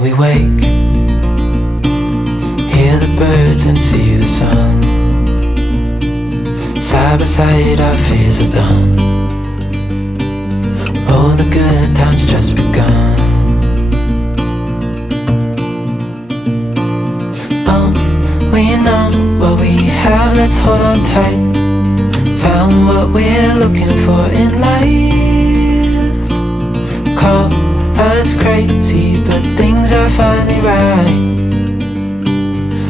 we wake, hear the birds and see the sun. Side by side our fears are done. Oh, the good times just begun. We know what we have, let's hold on tight. Found what we're looking for in life. Call us crazy, but things are finally right.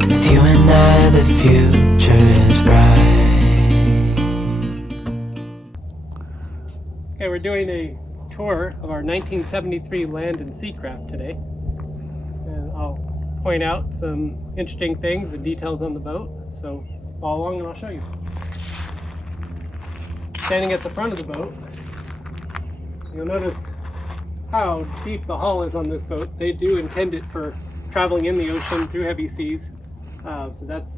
With you and I, the future is bright. Okay, we're doing a tour of our 1973 Land and Sea craft today. And I'll point out some interesting things and details on the boat. So follow along and I'll show you. Standing at the front of the boat, you'll notice how deep the hull is on this boat. They do intend it for traveling in the ocean through heavy seas. So that's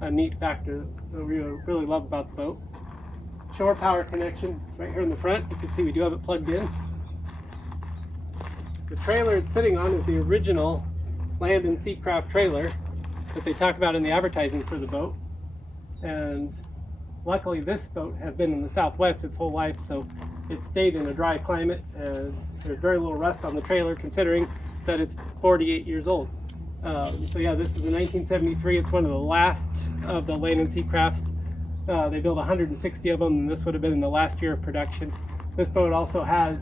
a neat factor that we really love about the boat. Shore power connection right here in the front. You can see we do have it plugged in. The trailer it's sitting on is the original Land and Sea craft trailer that they talk about in the advertising for the boat. And luckily this boat has been in the Southwest its whole life, so it stayed in a dry climate, and there's very little rust on the trailer considering that it's 48 years old. So yeah, this is a 1973. It's one of the last of the Land and Sea crafts. They built 160 of them, and this would have been in the last year of production. This boat also has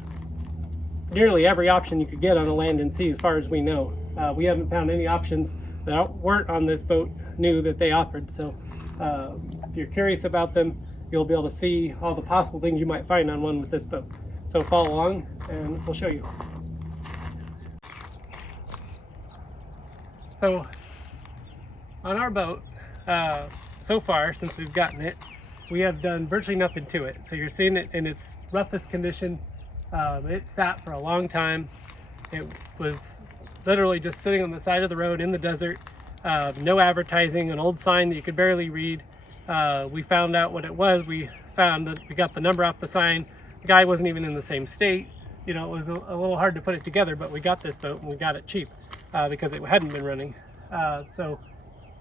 nearly every option you could get on a Land and Sea as far as we know. We haven't found any options that weren't on this boat new that they offered. So if you're curious about them, you'll be able to see all the possible things you might find on one with this boat. So follow along and we'll show you. So on our boat, so far since we've gotten it, we have done virtually nothing to it. So you're seeing it in its roughest condition. It sat for a long time. It was literally just sitting on the side of the road in the desert. No advertising, an old sign that you could barely read. We found out what it was. We found that we got the number off the sign. The guy wasn't even in the same state. You know, it was a little hard to put it together, but we got this boat and we got it cheap because it hadn't been running. So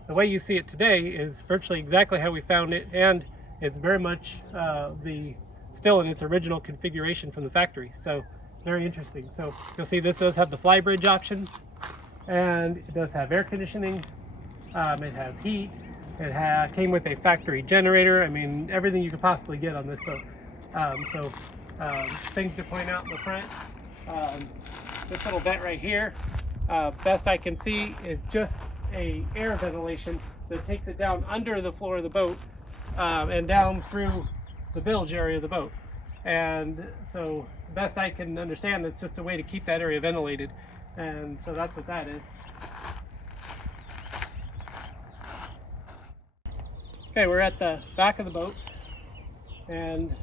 the way you see it today is virtually exactly how we found it, and it's very much still in its original configuration from the factory. So very interesting. So you'll see this does have the fly bridge option, and it does have air conditioning. It has heat. It came with a factory generator. I mean, everything you could possibly get on this boat. Things to point out in the front. This little vent right here, best I can see, is just a air ventilation that takes it down under the floor of the boat and down through the bilge area of the boat. And so best I can understand, it's just a way to keep that area ventilated. And so that's what that is. Okay, we're at the back of the boat, and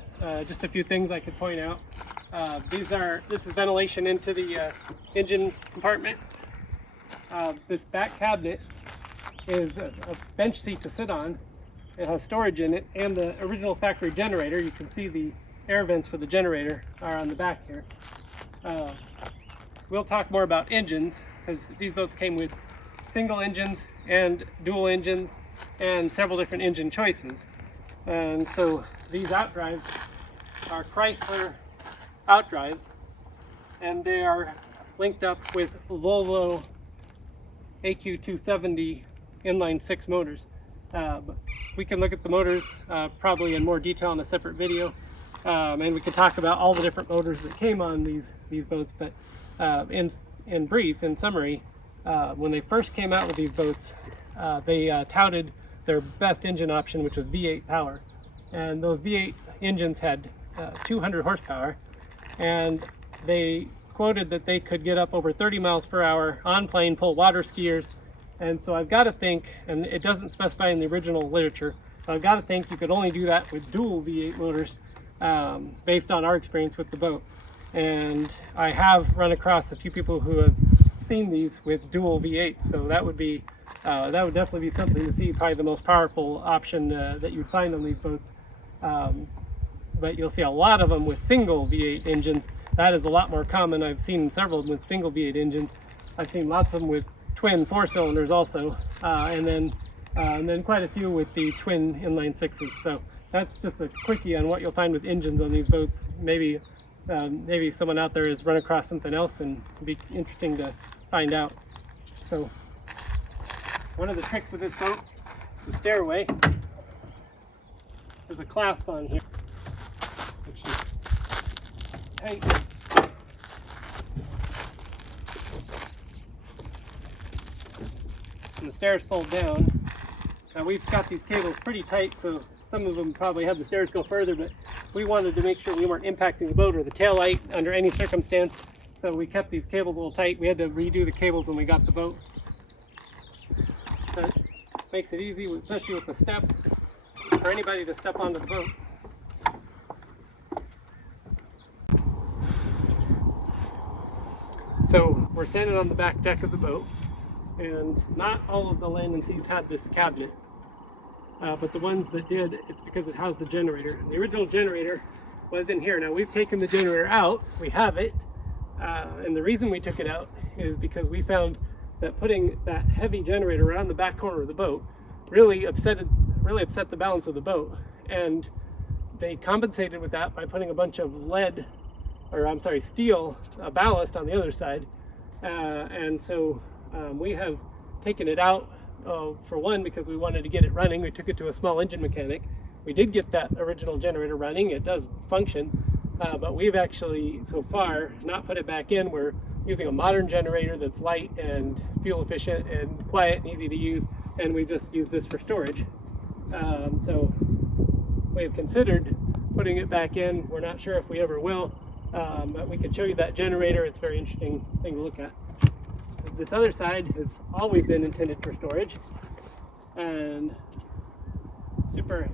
just a few things I could point out. This is ventilation into the engine compartment. This back cabinet is a bench seat to sit on. It has storage in it and the original factory generator. You can see the air vents for the generator are on the back here. We'll talk more about engines, because these boats came with single engines and dual engines and several different engine choices. And so these outdrives are Chrysler outdrives, and they are linked up with Volvo AQ270 inline 6 motors. We can look at the motors probably in more detail in a separate video, and we can talk about all the different motors that came on these boats. But in brief, in summary, when they first came out with these boats, they touted their best engine option, which was V8 power, and those V8 engines had 200 horsepower, and they quoted that they could get up over 30 miles per hour on plane, pull water skiers. And so I've got to think, and it doesn't specify in the original literature, but I've got to think you could only do that with dual V8 motors based on our experience with the boat. And I have run across a few people who have seen these with dual V8s, so that would definitely be something to see, probably the most powerful option that you'd find on these boats. But you'll see a lot of them with single V8 engines. That is a lot more common. I've seen several with single V8 engines. I've seen lots of them with twin 4-cylinders also, and then quite a few with the twin inline 6s. So that's just a quickie on what you'll find with engines on these boats. Maybe someone out there has run across something else and it'd be interesting to find out. So one of the tricks of this boat is the stairway. There's a clasp on here, which is tight. And the stairs fold down. Now we've got these cables pretty tight, so some of them probably had the stairs go further, but we wanted to make sure we weren't impacting the boat or the tail light under any circumstance. So we kept these cables a little tight. We had to redo the cables when we got the boat. That makes it easy, especially with the step, for anybody to step onto the boat. So we're standing on the back deck of the boat, and not all of the land and seas had this cabinet, but the ones that did, it's because it housed the generator. The original generator was in here. Now we've taken the generator out, we have it, and the reason we took it out is because we found that putting that heavy generator around the back corner of the boat really upset the balance of the boat, and they compensated with that by putting a bunch of steel ballast on the other side, and so we have taken it out for one because we wanted to get it running. We took it to a small engine mechanic. We did get that original generator running. It does function, but we've actually so far not put it back in. We're using a modern generator that's light and fuel efficient and quiet and easy to use, and we just use this for storage. So we have considered putting it back in. We're not sure if we ever will, but we could show you that generator. It's a very interesting thing to look at. This other side has always been intended for storage, and super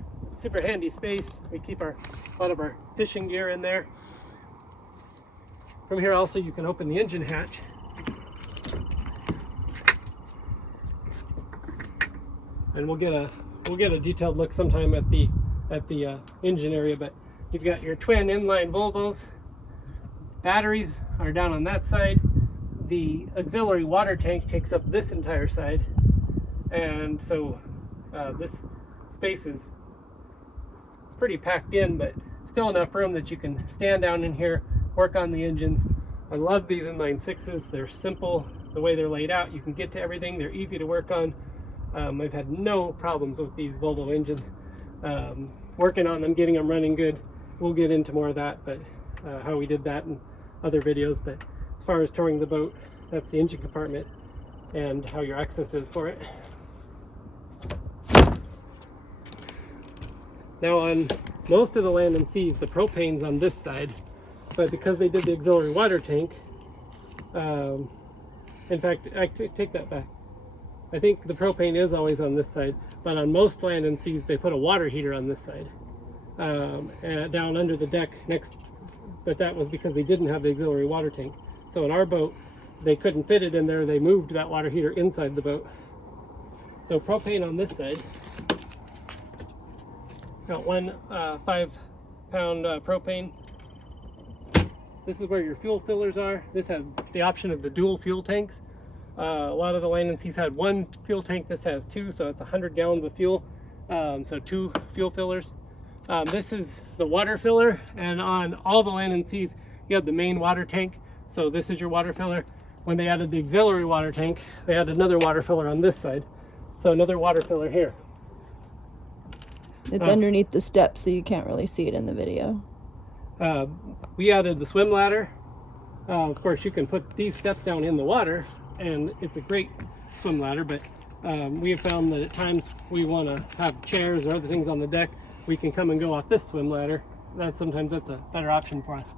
handy space. We keep a lot of our fishing gear in there. From here also you can open the engine hatch, and we'll get a detailed look sometime at the engine area. But you've got your twin inline Volvos. Batteries are down on that side. The auxiliary water tank takes up this entire side, and so this space is pretty packed in, but still enough room that you can stand down in here, work on the engines. I love these inline 6s. They're simple the way they're laid out. You can get to everything. They're easy to work on. I've had no problems with these Volvo engines. Working on them, getting them running good. We'll get into more of that, but how we did that in other videos. But as far as touring the boat, that's the engine compartment and how your access is for it. Now on most of the land and seas, the propane's on this side, but because they did the auxiliary water tank, in fact, I take that back. I think the propane is always on this side, but on most land and seas, they put a water heater on this side, down under the deck next, but that was because they didn't have the auxiliary water tank. So in our boat, they couldn't fit it in there. They moved that water heater inside the boat. So propane on this side. Got one 5-pound propane. This is where your fuel fillers are. This has the option of the dual fuel tanks. A lot of the land and seas had one fuel tank. This has two, so it's 100 gallons of fuel. So 2 fuel fillers. This is the water filler, and on all the land and seas, you have the main water tank. So this is your water filler. When they added the auxiliary water tank, they added another water filler on this side. So another water filler here. It's underneath the steps, so you can't really see it in the video. We added the swim ladder. Of course, you can put these steps down in the water, and it's a great swim ladder, but we have found that at times we want to have chairs or other things on the deck. We can come and go off this swim ladder. Sometimes that's a better option for us.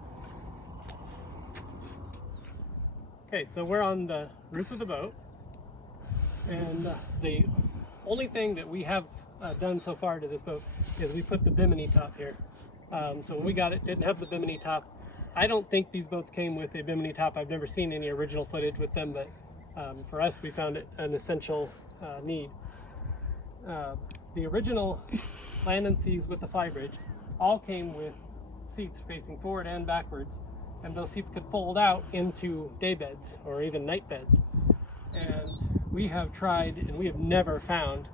Okay, so we're on the roof of the boat, and the only thing that we have done so far to this boat is we put the bimini top here. So when we got it, didn't have the bimini top. I don't think these boats came with a bimini top. I've never seen any original footage with them, but for us, we found it an essential need. The original land and seas with the flybridge all came with seats facing forward and backwards, and those seats could fold out into day beds or even night beds. And we have tried, and we have never found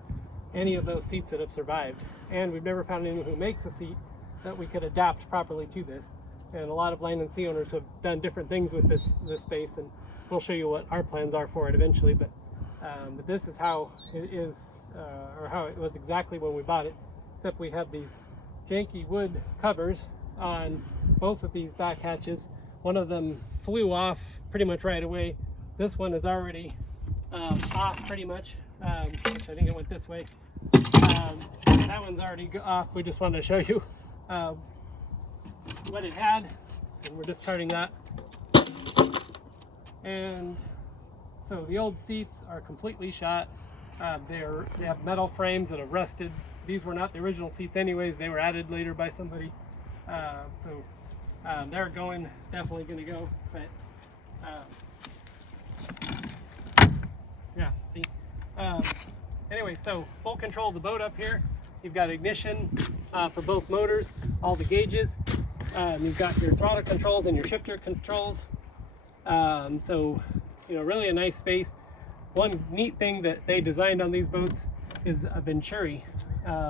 any of those seats that have survived. And we've never found anyone who makes a seat that we could adapt properly to this. And a lot of land and sea owners have done different things with this space, and we'll show you what our plans are for it eventually. But this is how it is, or how it was exactly when we bought it, except we had these janky wood covers on both of these back hatches. One of them flew off pretty much right away. This one is already off pretty much, which I think it went this way. That one's already off. We just wanted to show you what it had, and we're discarding that. And so the old seats are completely shot. They have metal frames that have rusted. These were not the original seats anyways. They were added later by somebody. They're definitely going to go. But yeah, see. Anyway, so full control of the boat up here. You've got ignition for both motors, all the gauges. You've got your throttle controls and your shifter controls. So, really a nice space. One neat thing that they designed on these boats is a venturi.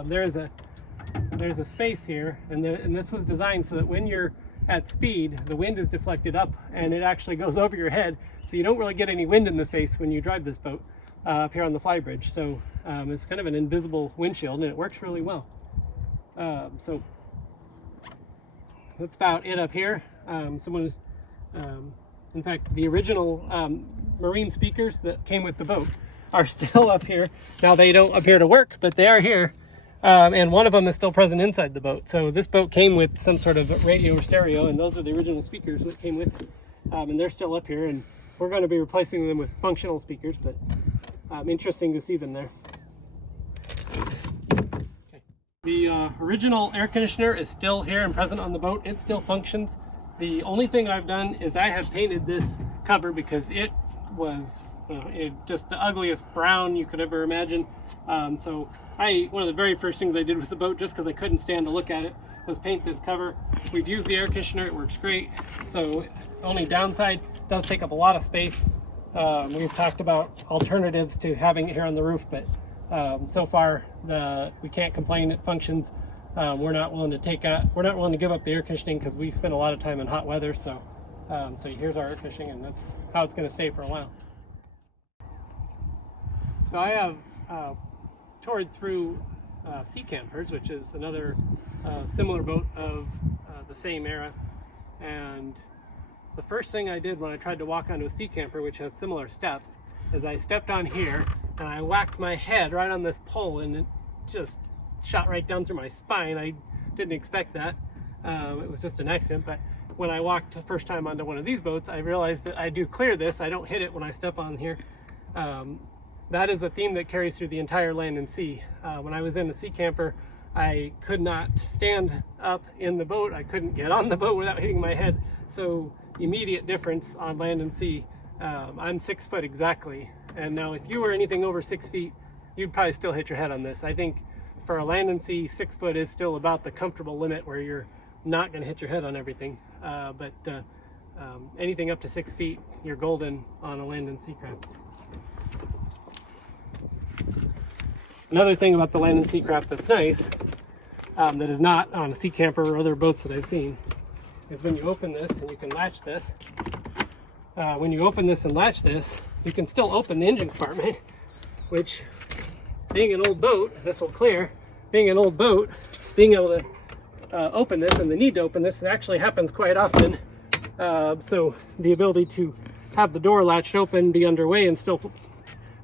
There's a space here, and this was designed so that when you're at speed, the wind is deflected up and it actually goes over your head, so you don't really get any wind in the face when you drive this boat up here on the flybridge. So it's kind of an invisible windshield, and it works really well. So that's about it up here. In fact, the original marine speakers that came with the boat are still up here. Now they don't appear to work, but they are here. And one of them is still present inside the boat. So this boat came with some sort of radio or stereo, and those are the original speakers that came with it. And they're still up here, and we're going to be replacing them with functional speakers, but interesting to see them there. Okay. The original air conditioner is still here and present on the boat. It still functions. The only thing I've done is I have painted this cover because it was just the ugliest brown you could ever imagine. So one of the very first things I did with the boat, just because I couldn't stand to look at it, was paint this cover. We've used the air conditioner, it works great. So the only downside, it does take up a lot of space. We've talked about alternatives to having it here on the roof, but so far we can't complain. It functions. We're not willing to give up the air conditioning because we spend a lot of time in hot weather. So here's our air conditioning, and that's how it's going to stay for a while. So I have toured through Sea Campers, which is another similar boat of the same era. And the first thing I did when I tried to walk onto a Sea Camper, which has similar steps, is I stepped on here and I whacked my head right on this pole, and it just shot right down through my spine. I didn't expect that. It was just an accident, but when I walked the first time onto one of these boats, I realized that I do clear this. I don't hit it when I step on here. That is a theme that carries through the entire land and sea. When I was in a Sea Camper, I could not stand up in the boat. I couldn't get on the boat without hitting my head. So immediate difference on land and sea. I'm 6 foot exactly. And now if you were anything over 6 feet, you'd probably still hit your head on this. I think for a land and sea, 6 foot is still about the comfortable limit where you're not going to hit your head on everything. But anything up to 6 feet, you're golden on a land and sea craft. Another thing about the land and sea craft that's nice, that is not on a Sea Camper or other boats that I've seen, is when you open this and you can latch this. When you open this and latch this, you can still open the engine compartment, which, being an old boat, this will clear. Being an old boat, being able to open this and the need to open this actually happens quite often. So the ability to have the door latched open, be underway, and still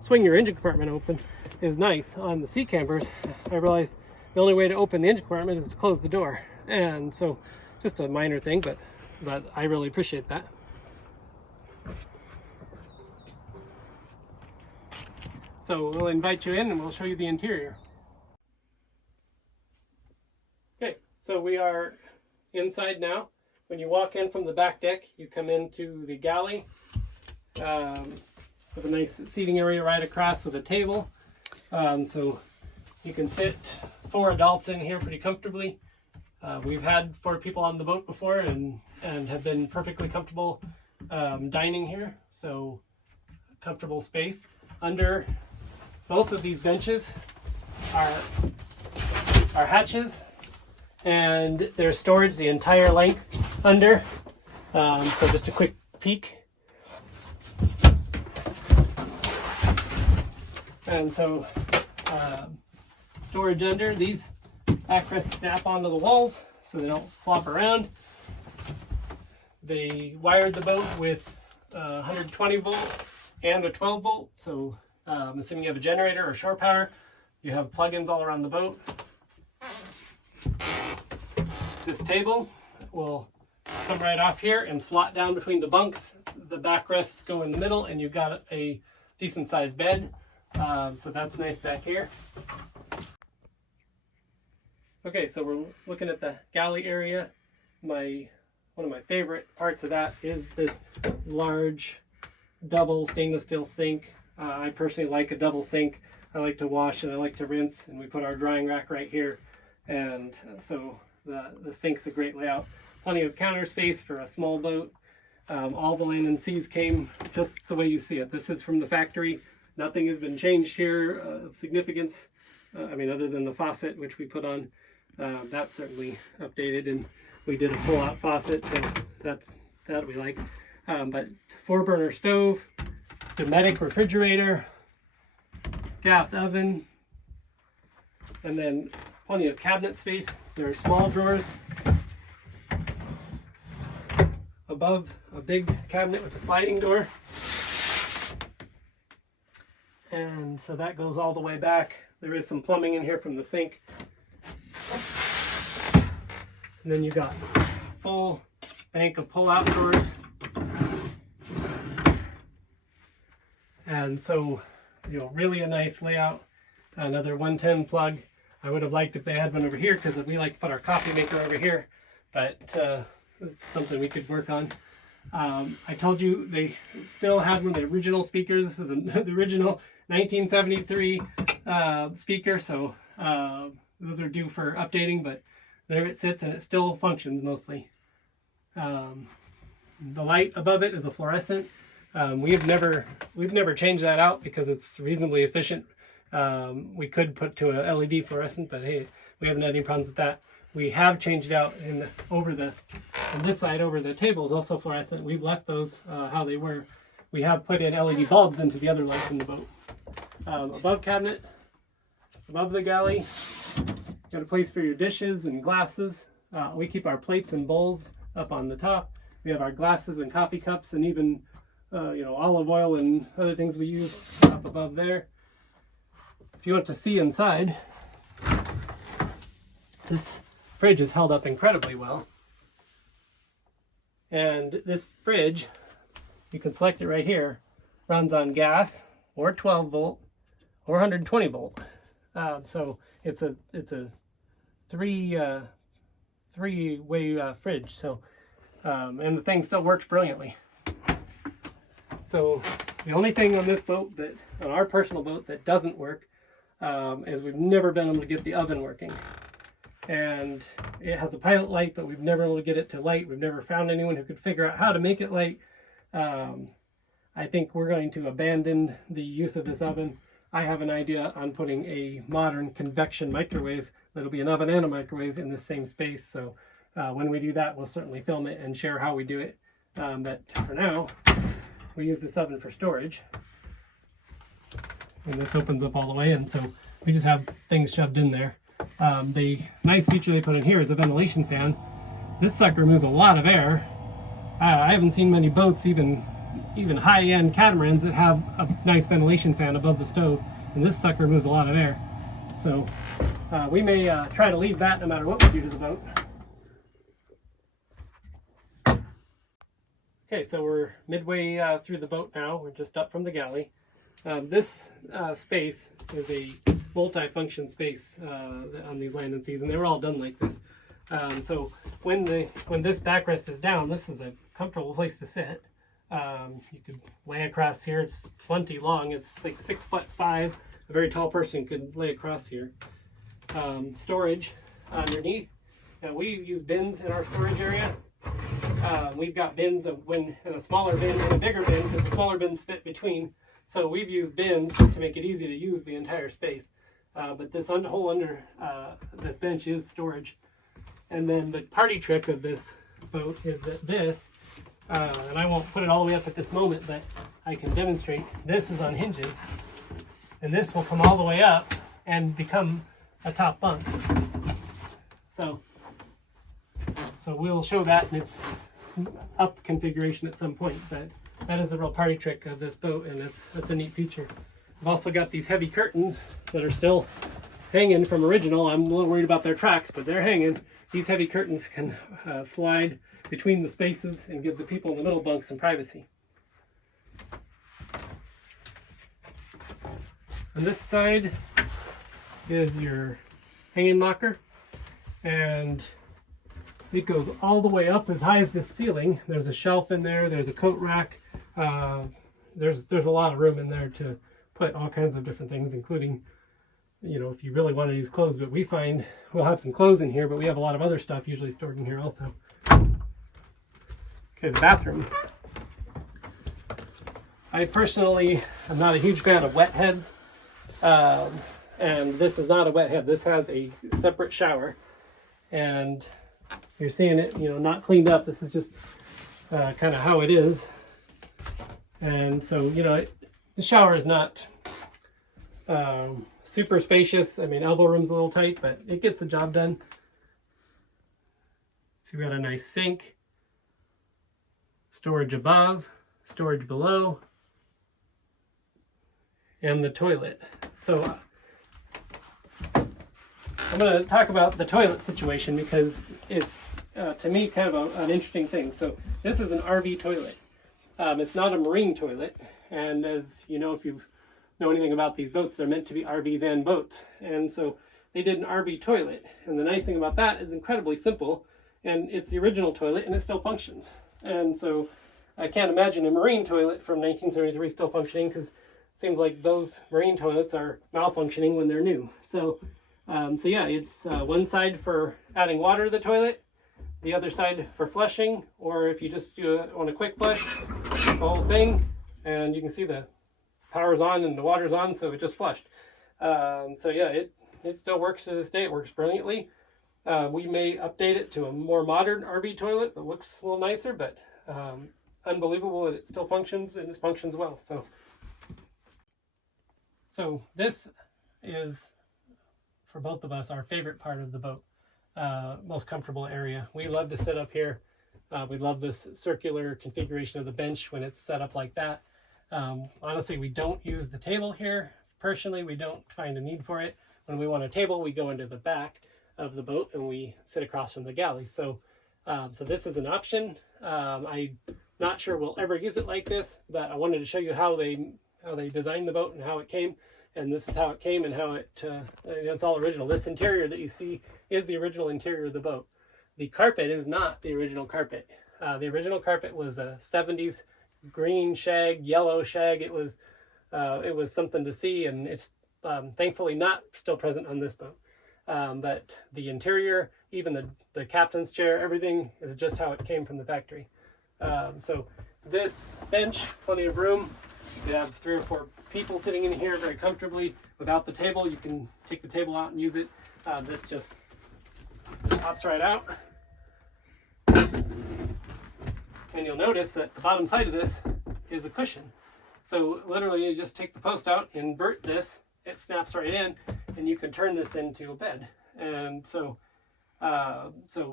swing your engine compartment open is nice. On the Sea Campers, I realized the only way to open the engine compartment is to close the door. And so just a minor thing, but I really appreciate that. So we'll invite you in and we'll show you the interior. Okay, so we are inside now. When you walk in from the back deck, you come into the galley with a nice seating area right across with a table. So you can sit 4 adults in here pretty comfortably. We've had 4 people on the boat before and have been perfectly comfortable dining here. So comfortable space. Under both of these benches are hatches, and there's storage the entire length under. So just a quick peek. And so storage under, these backrests snap onto the walls so they don't flop around. They wired the boat with 120 volt and a 12 volt, so I'm assuming you have a generator or shore power. You have plugins all around the boat. This table will come right off here and slot down between the bunks. The backrests go in the middle, and you've got a decent sized bed. So that's nice back here. Okay, so we're looking at the galley area. One of my favorite parts of that is this large double stainless steel sink. I personally like a double sink. I like to wash and I like to rinse, and we put our drying rack right here. And so the sink's a great layout. Plenty of counter space for a small boat. All the land and seas came just the way you see it. This is from the factory. Nothing has been changed here of significance. I mean, other than the faucet, which we put on. That's certainly updated, and we did a pull-out faucet, so that we like. But 4-burner stove, Dometic refrigerator, gas oven, and then plenty of cabinet space. There are small drawers above a big cabinet with a sliding door. And so that goes all the way back. There is some plumbing in here from the sink. And then you got a full bank of pull-out drawers. And so, really a nice layout. Another 110 plug. I would have liked if they had one over here, because we like to put our coffee maker over here, but it's something we could work on. I told you they still had one of the original speakers. This is the original 1973 speaker, so those are due for updating, but there it sits and it still functions mostly. The light above it is a fluorescent. We've never changed that out because it's reasonably efficient. We could put to a LED fluorescent, but hey, we haven't had any problems with that. We have changed out on this side over the table is also fluorescent. We've left those how they were. We have put in LED bulbs into the other lights in the boat. Above cabinet, above the galley, got a place for your dishes and glasses. We keep our plates and bowls up on the top. We have our glasses and coffee cups, and even olive oil and other things we use up above there. If you want to see inside, this fridge is held up incredibly well. And this fridge, you can select it right here, runs on gas or 12 volt or 120 volt. So it's a three-way fridge. So and the thing still works brilliantly. So the only thing on this boat on our personal boat that doesn't work is we've never been able to get the oven working. And it has a pilot light, but we've never been able to get it to light. We've never found anyone who could figure out how to make it light. I think we're going to abandon the use of this oven. I have an idea on putting a modern convection microwave that'll be an oven and a microwave in the same space. So when we do that, we'll certainly film it and share how we do it. But for now, we use this oven for storage. And this opens up all the way, and so we just have things shoved in there. The nice feature they put in here is a ventilation fan. This sucker moves a lot of air. I haven't seen many boats, even high-end catamarans, that have a nice ventilation fan above the stove, and this sucker moves a lot of air. So we may try to leave that no matter what we do to the boat. Okay, so we're midway through the boat now. We're just up from the galley. This space is a multi-function space on these land and seas, and they were all done like this. So when this backrest is down, this is a comfortable place to sit. You could lay across here. It's plenty long. It's like 6'5". A very tall person could lay across here. Storage underneath. Now we use bins in our storage area. We've got bins in a smaller bin and a bigger bin, because the smaller bins fit between So we've used bins to make it easy to use the entire space. But this hole under this bench is storage. And then the party trick of this boat is that this, and I won't put it all the way up at this moment, but I can demonstrate, this is on hinges. And this will come all the way up and become a top bunk. So we'll show that in its up configuration at some point, but that is the real party trick of this boat, and that's a neat feature. I've also got these heavy curtains that are still hanging from original. I'm a little worried about their tracks, but they're hanging. These heavy curtains can slide between the spaces and give the people in the middle bunk some privacy. On this side is your hanging locker, and it goes all the way up as high as this ceiling. There's a shelf in there, there's a coat rack, there's a lot of room in there to put all kinds of different things, including, you know, if you really want to use clothes. But we find we'll have some clothes in here, but we have a lot of other stuff usually stored in here also. Okay, the bathroom. I personally am not a huge fan of wet heads. And this is not a wet head. This has a separate shower, and you're seeing it, you know, not cleaned up. This is just kind of how it is. And so, you know, the shower is not super spacious. I mean, elbow room's a little tight, but it gets the job done. So we got a nice sink, storage above, storage below, and the toilet. So I'm going to talk about the toilet situation because it's, to me, kind of an interesting thing. So this is an RV toilet. It's not a marine toilet. And as you know, if you know anything about these boats, they're meant to be RVs and boats. And so they did an RV toilet. And the nice thing about that is incredibly simple. And it's the original toilet, and it still functions. And so I can't imagine a marine toilet from 1973 still functioning, because it seems like those marine toilets are malfunctioning when they're new. So yeah, it's one side for adding water to the toilet, the other side for flushing, or if you just do it on a quick flush, the whole thing, and you can see the power's on and the water's on, so it just flushed. So yeah, it still works to this day. It works brilliantly. We may update it to a more modern RV toilet that looks a little nicer, but unbelievable that it still functions, and it functions well. So this is, for both of us, our favorite part of the boat, most comfortable area. We love to sit up here. We love this circular configuration of the bench when it's set up like that. Honestly, we don't use the table here. Personally, we don't find a need for it. When we want a table, we go into the back of the boat and we sit across from the galley. So this is an option. I'm not sure we'll ever use it like this, but I wanted to show you how they designed the boat and how it came. And this is how it came and how it's all original. This interior that you see is the original interior of the boat. The carpet is not the original carpet. The original carpet was a 70s green shag, yellow shag. It was something to see, and it's thankfully not still present on this boat. But the interior, even the captain's chair, everything is just how it came from the factory. So this bench, plenty of room. You have 3 or 4 people sitting in here very comfortably. Without the table, you can take the table out and use it. This just pops right out. And you'll notice that the bottom side of this is a cushion. So literally you just take the post out, invert this, it snaps right in, and you can turn this into a bed. And so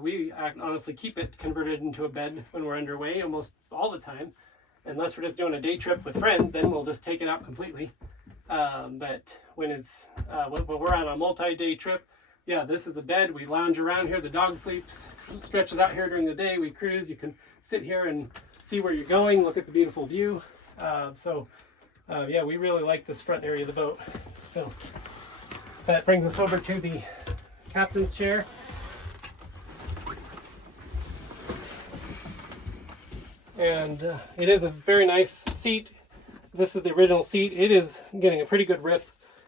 we honestly keep it converted into a bed when we're underway almost all the time. Unless we're just doing a day trip with friends, then we'll just take it out completely. But when we're on a multi-day trip, yeah, this is a bed. We lounge around here. The dog sleeps, stretches out here during the day. We cruise. You can sit here and see where you're going, look at the beautiful view. Yeah, we really like this front area of the boat. So that brings us over to the captain's chair. And it is a very nice seat. This is the original seat. It is getting a pretty good rip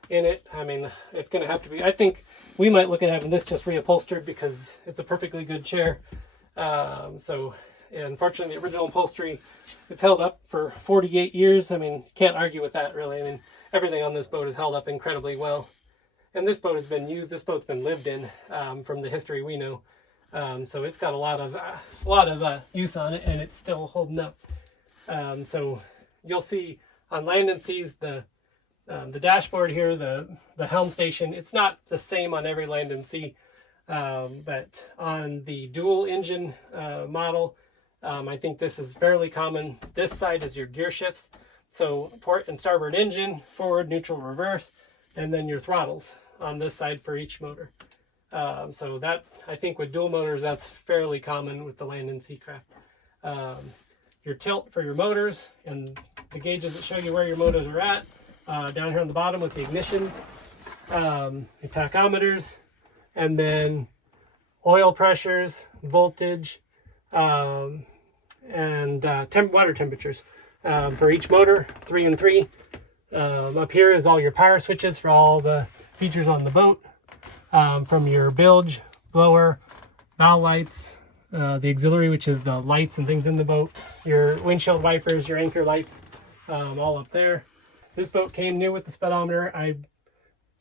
in it. I mean, it's going to have to be, I think we might look at having this just reupholstered because it's a perfectly good chair. So And fortunately, the original upholstery, it's held up for 48 years. I mean, can't argue with that, really. I mean, everything on this boat is held up incredibly well. And this boat has been used, this boat's been lived in from the history we know. So it's got a lot of use on it, and it's still holding up. So you'll see on land and seas the dashboard here, the helm station. It's not the same on every land and sea, but on the dual engine model, I think this is fairly common. This side is your gear shifts. So port and starboard engine, forward, neutral, reverse, and then your throttles on this side for each motor. So that, I think with dual motors, that's fairly common with the land and sea craft. Your tilt for your motors and the gauges that show you where your motors are at, down here on the bottom with the ignitions, your tachometers, and then oil pressures, voltage, and water temperatures for each motor, 3 and 3. Up here is all your power switches for all the features on the boat, from your bilge, blower, bow lights, the auxiliary, which is the lights and things in the boat, your windshield wipers, your anchor lights, all up there. This boat came new with the speedometer. I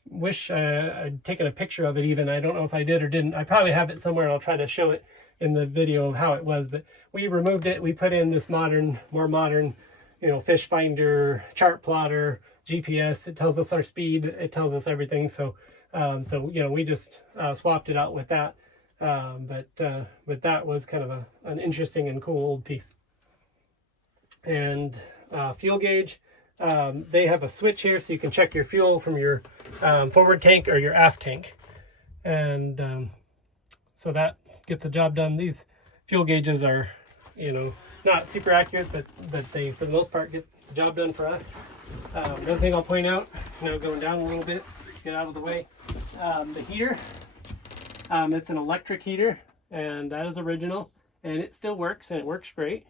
wish I'd taken a picture of it even. I don't know if I did or didn't. I probably have it somewhere, and I'll try to show it in the video of how it was. But we removed it. We put in this more modern, fish finder, chart plotter, GPS. It tells us our speed. It tells us everything. So we just swapped it out with that. But that was kind of an interesting and cool old piece. And fuel gauge. They have a switch here, so you can check your fuel from your forward tank or your aft tank. And so that gets the job done. These fuel gauges are, not super accurate, but they, for the most part, get the job done for us. Another thing I'll point out, going down a little bit, get out of the way, the heater. It's an electric heater, and that is original, and it still works, and it works great.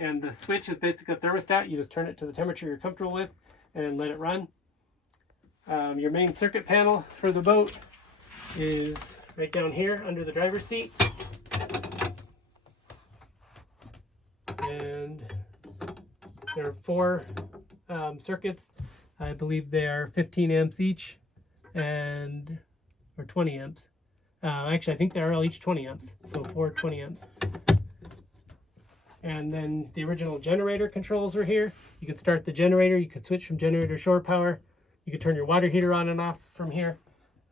And the switch is basically a thermostat. You just turn it to the temperature you're comfortable with and let it run. Your main circuit panel for the boat is right down here under the driver's seat. And there are 4 circuits. I believe they are 15 amps each, or 20 amps. Actually, I think they're all each 20 amps, so 4 20 amps. And then the original generator controls are here. You could start the generator. You could switch from generator to shore power. You could turn your water heater on and off from here.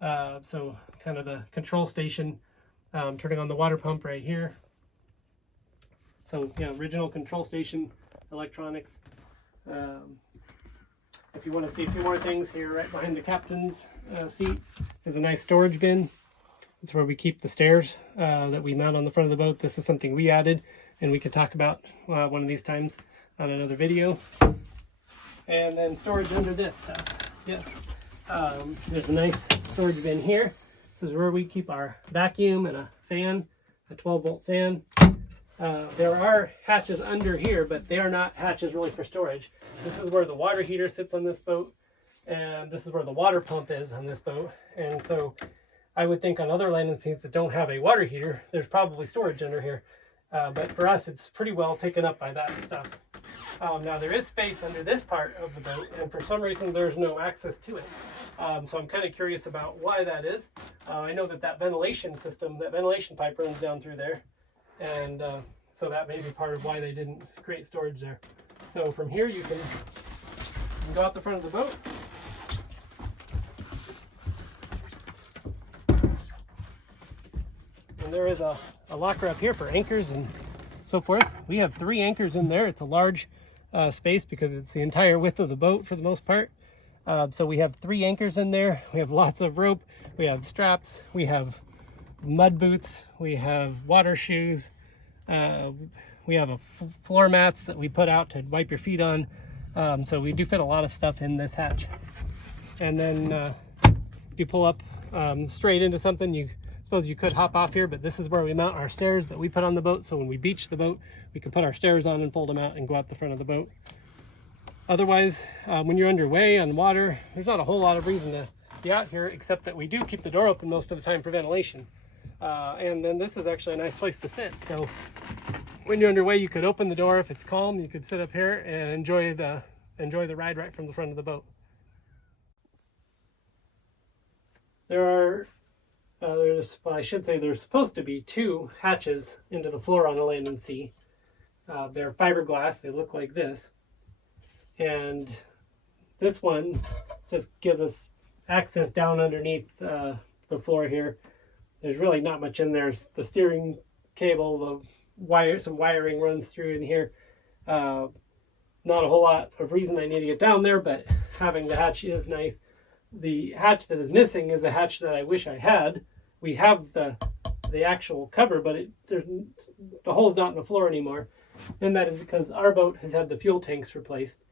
So kind of the control station, turning on the water pump right here. So original control station electronics. If you want to see a few more things, here right behind the captain's seat is a nice storage bin. It's where we keep the stairs that we mount on the front of the boat. This is something we added, and we could talk about one of these times on another video. And then storage under this stuff. Yes, there's a nice storage bin here. This is where we keep our vacuum and a fan, a 12-volt fan. There are hatches under here, but they are not hatches really for storage. This is where the water heater sits on this boat, and this is where the water pump is on this boat. And so I would think on other land and seas that don't have a water heater, there's probably storage under here. But for us, it's pretty well taken up by that stuff. Now there is space under this part of the boat, and for some reason there's no access to it. So I'm kind of curious about why that is. I know that ventilation system, that ventilation pipe runs down through there, and so that may be part of why they didn't create storage there. So from here you can go out the front of the boat. And there is a locker up here for anchors and so forth. We have 3 anchors in there. It's a large space because it's the entire width of the boat for the most part. So we have 3 anchors in there. We have lots of rope. We have straps. We have mud boots. We have water shoes. We have floor mats that we put out to wipe your feet on. So we do fit a lot of stuff in this hatch. And then if you pull up straight into something, you suppose you could hop off here, but this is where we mount our stairs that we put on the boat. So when we beach the boat, we can put our stairs on and fold them out and go out the front of the boat. Otherwise, when you're underway on water, there's not a whole lot of reason to be out here, except that we do keep the door open most of the time for ventilation. and then this is actually a nice place to sit. So when you're underway, you could open the door if it's calm. You could sit up here and enjoy the ride right from the front of the boat. There are, well, I should say there's supposed to be 2 hatches into the floor on a land and sea. They're fiberglass. They look like this. And this one just gives us access down underneath the floor here. There's really not much in there. The steering cable, some wiring runs through in here. Not a whole lot of reason I need to get down there, but having the hatch is nice. The hatch that is missing is the hatch that I wish I had. We have the actual cover, but the hole's not in the floor anymore. And that is because our boat has had the fuel tanks replaced.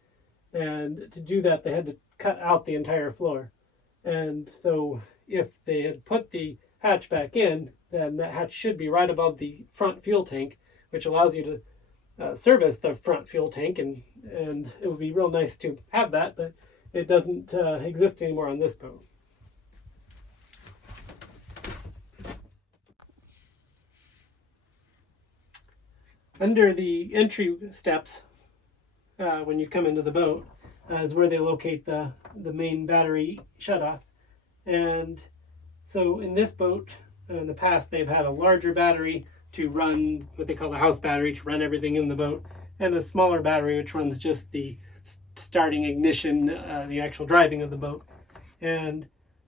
And to do that, they had to cut out the entire floor. And so if they had put the hatch back in, then that hatch should be right above the front fuel tank, which allows you to service the front fuel tank. And it would be real nice to have that, but it doesn't exist anymore on this boat. Under the entry steps, when you come into the boat, is where they locate the main battery shutoffs. And so in this boat, in the past, they've had a larger battery to run what they call the house battery, to run everything in the boat, and a smaller battery which runs just the starting, ignition, the actual driving of the boat. And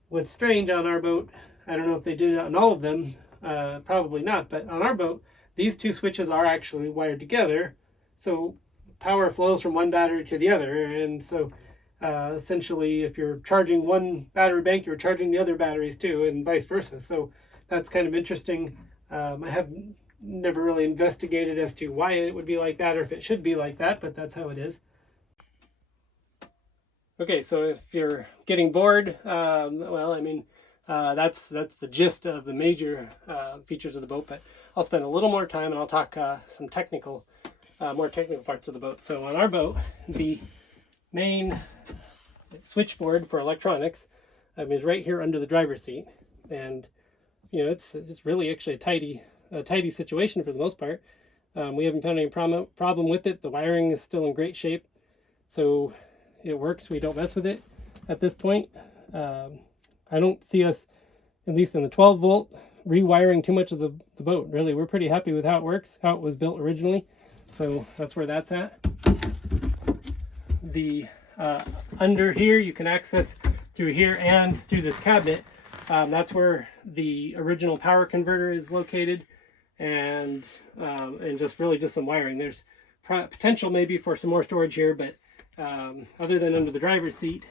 what's strange on our boat, I don't know if they did it on all of them, probably not, but on our boat, these 2 switches are actually wired together, so power flows from one battery to the other. And so essentially, if you're charging one battery bank, you're charging the other batteries too, and vice versa. So that's kind of interesting. I have never really investigated as to why it would be like that or if it should be like that, but that's how it is. Okay, so if you're getting bored, well, I mean, that's the gist of the major features of the boat, but I'll spend a little more time and I'll talk some more technical parts of the boat. So on our boat, the main switchboard for electronics is right here under the driver's seat, and you know it's really actually a tidy situation for the most part. We haven't found any problem with it. The wiring is still in great shape, so it works. We don't mess with it at this point. I don't see us, at least in the 12 volt, rewiring too much of the boat. Really, we're pretty happy with how it works, how it was built originally. So that's where that's at. The under here you can access through here and through this cabinet. That's where the original power converter is located, and just some wiring. There's potential maybe for some more storage here, but other than under the driver's seat,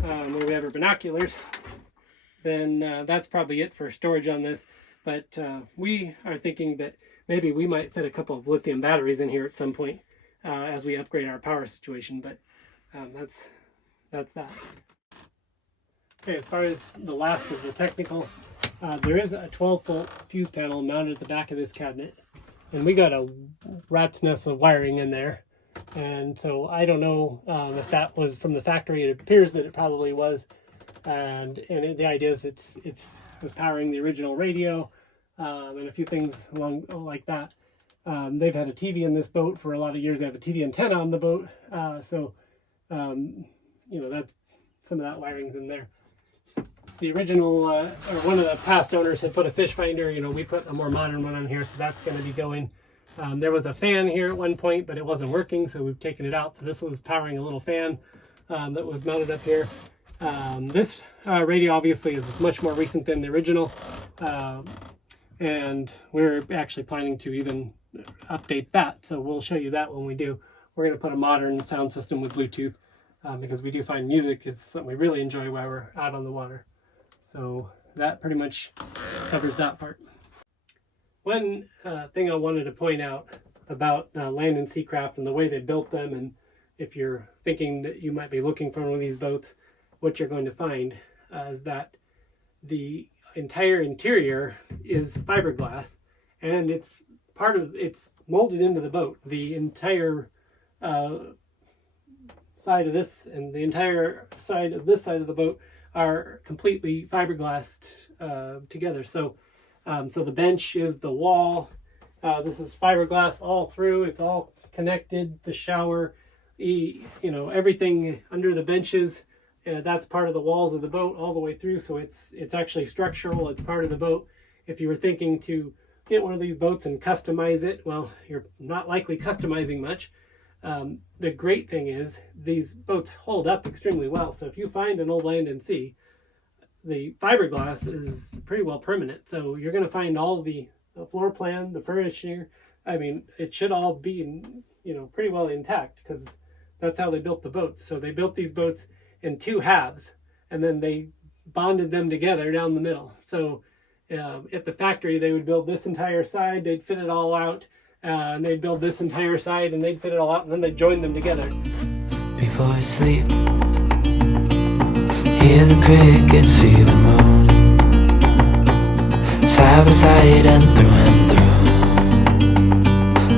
where we have our binoculars, then that's probably it for storage on this. But we are thinking that maybe we might fit a couple of lithium batteries in here at some point as we upgrade our power situation, but that's that. Okay, as far as the last of the technical, there is a 12-volt fuse panel mounted at the back of this cabinet, and we got a rat's nest of wiring in there. And so I don't know if that was from the factory. It appears that it probably was, and the idea is it was powering the original radio and a few things along like that. They've had a TV in this boat for a lot of years. They have a TV antenna on the boat, so you know, that's some of that wiring's in there. The original or one of the past owners had put a fish finder. You know, we put a more modern one on here, so that's going to be going. There was a fan here at one point, but it wasn't working, so we've taken it out. So this was powering a little fan that was mounted up here. This radio obviously is much more recent than the original, and we're actually planning to even update that. So we'll show you that when we do. We're going to put a modern sound system with Bluetooth because we do find music is something we really enjoy while we're out on the water. So that pretty much covers that part. One thing I wanted to point out about land and sea craft and the way they built them, and if you're thinking that you might be looking for one of these boats, what you're going to find is that the entire interior is fiberglass, and it's molded into the boat. The entire side of this and the entire side of this side of the boat are completely fiberglassed together. So So the bench is the wall. This is fiberglass all through. It's all connected. The shower, everything under the benches, that's part of the walls of the boat all the way through. So it's actually structural. It's part of the boat. If you were thinking to get one of these boats and customize it, well, you're not likely customizing much. The great thing is these boats hold up extremely well. So if you find an old Land and Sea, the fiberglass is pretty well permanent. So you're going to find all the floor plan, the furniture. I mean, it should all be, pretty well intact, because that's how they built the boats. So they built these boats in two halves, and then they bonded them together down the middle. So at the factory, they would build this entire side, they'd fit it all out, and they'd build this entire side, and they'd fit it all out, and then they'd join them together. Before I sleep, hear the crickets, see the moon, side by side and through.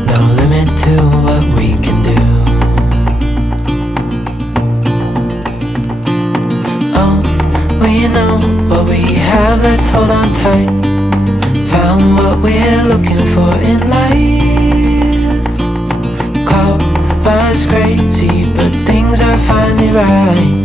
No limit to what we can do. Oh, we know what we have, let's hold on tight. Found what we're looking for in life. Call us crazy, but things are finally right.